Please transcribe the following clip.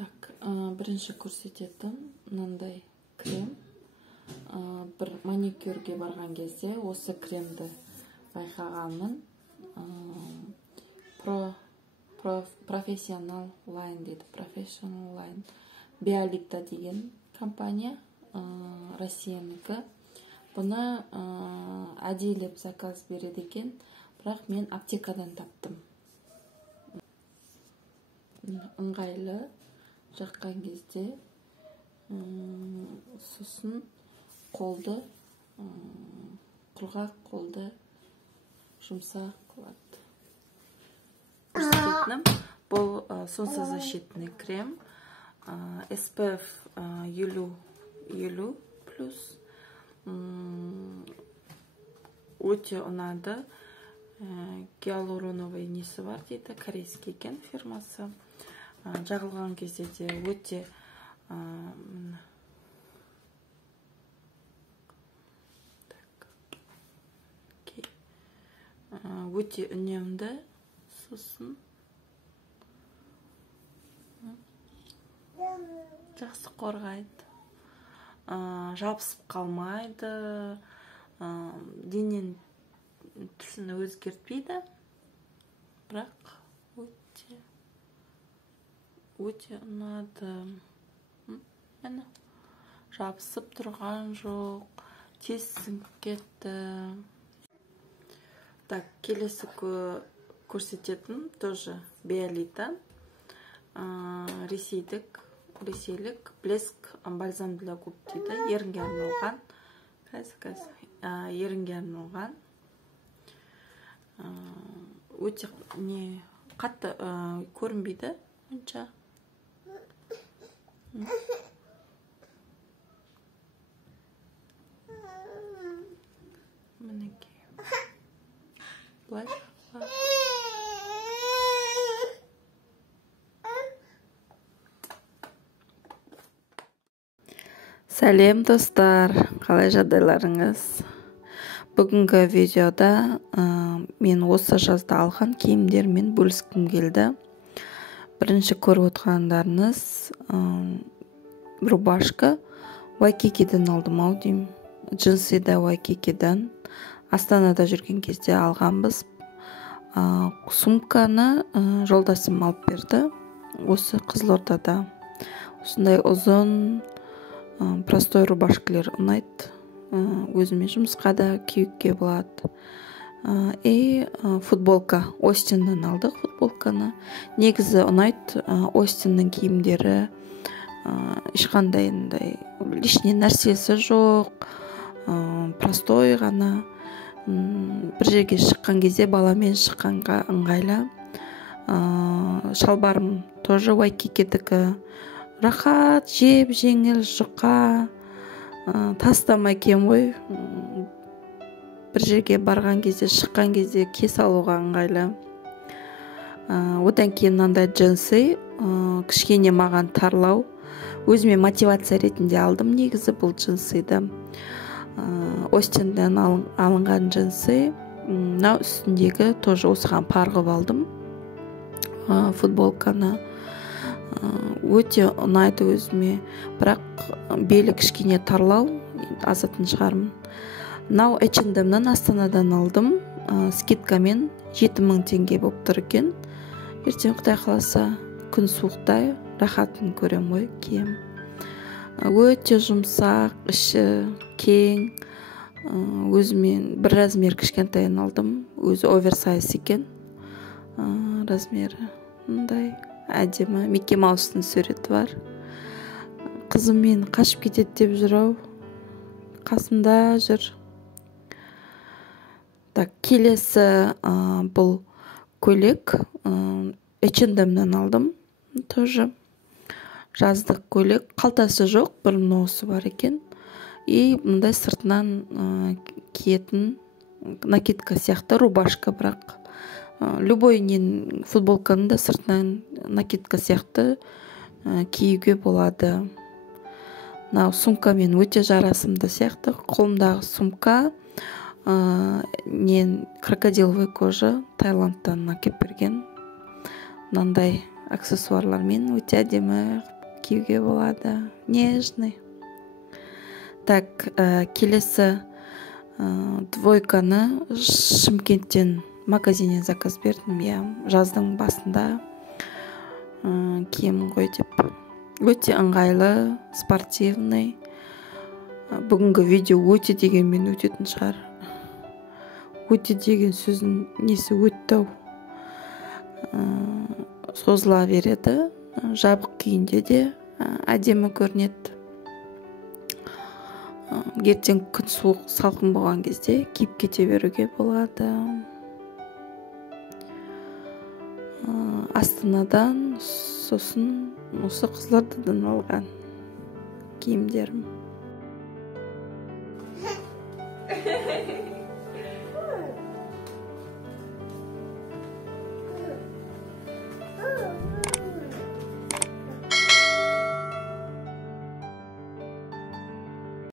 Так, бірінші көрсететін мынандай крем. Бір маникюрге барған кезде осы кремді байқағанмын. Professional Line дейді. Professional Line. Биолита деген компания, Россиянікі. Бұны әдейілеп заказ береді екен, бірақ мен аптекадан таптым. Ыңғайлы, жаққан кезде сосын қолды, құрғақ қолды жұмсақ қылады. Көрсететінім, бұл солнцезащитный крем, SPF 50+. Өте ұнады. Гиалуроновый несі бар дейді, корейский екен фирмасы. Жағылған кезде де өте өте үнемді. Сосын жақсы қорғайды, жабысып қалмайды, денен түсін өзгертпейді, бірақ өте ұнады. Жабысып тұрған жоқ, тез сіңіп кетті. Так, келесі көрсететін тоже биолита. Ресейлік блеск бальзам для губ дейді. Ерінге арналған. Ерінге арналған. Өте қатты көрінбейді. Мұнша. Мінекей. Бұлай. Сәлем достар, қалай жағдайларыңыз? Бүгінгі видеода мен осы жазда алған киімдермен бөліскім келді. Бірінші көріп отырғандарыңыз рубашка Вайкикиден алдым ау деймін. Джинсы да Вайкикиден. Астанада жүрген кезде алғанбыз. Сумканы жолдасым алып берді. Осы Қызылордада. Осындай ұзын простой рубашкалар ұнайды. Өзіме жұмысқа да киюге болады. Футболка Остиннен алдық футболканы. Негізі ұнайды. Остиннің киімдері ешқандай лишний нәрсесі жоқ. Простой ғана. Бір жерге шыққан кезде баламен шыққанға ыңғайлы. Шалбарым тоже Вайкикидікі. Рахат, жеп, жеңіл, жұқа, тастамай кием ғой. Бір жерге барған кезде, шыққан кезде кие салуға ыңғайлы. Одан кейін мынандай джинсы, кішкене маған тарлау. Өзіме мотивация ретінде алдым негізі бұл джинсыды. Остинден алынған джинсы. Мынау үстіндегі тоже осыған парғып алдым футболканы. Өте ұнайды өзіме, бірақ белі кішкене тарлау, азатын шығармын. Мынау H&M'нан Астанадан алдым, скидкамен 7000 теңге болып тұр екен. Ертең Құдай қаласа күн суықтай рахатын көрем ғой, кием. Өте жұмсақ, іші кең. Өзімен бір размер кішкентайын алдым. Өзі оверсайз екен. Размері мұндай әдемі. Микки Маустың суреті бар. Қызым мен қашып кетеді деп жүр ау. Қасымда жүр. Так, келесі бұл көйлек. H&M'нен алдым. Тоже жаздық көйлек. Қалтасы жоқ, бір носы бар екен. Мұндай сыртынан киетін накидка сияқты рубашка, бірақ любой футболканы да сыртынан накидка сияқты киюге болады. Мынау сумкамен өте жарасымды сияқты. Қолымдағы сумка крокодиловый кожа Таиландтан әкеп берген. Мынандай аксессуарлармен өте әдемі киюге болады, нежный. Так, келесі двойканы Шымкенттен магазиннен заказ бердім, жаздың басында киемін ғой деп. Өте ыңғайлы, спортивный. Бүгінгі видео өте дегенмен өтетін шығар. Өте деген сөздің несі өтті ау. Созыла береді, жабық күйінде де әдемі көрінеді. Ертең күн суық, салқын болған кезде киіп кете беруге болады. Астанадан, сосын осы Қызылордадан алған киімдерім.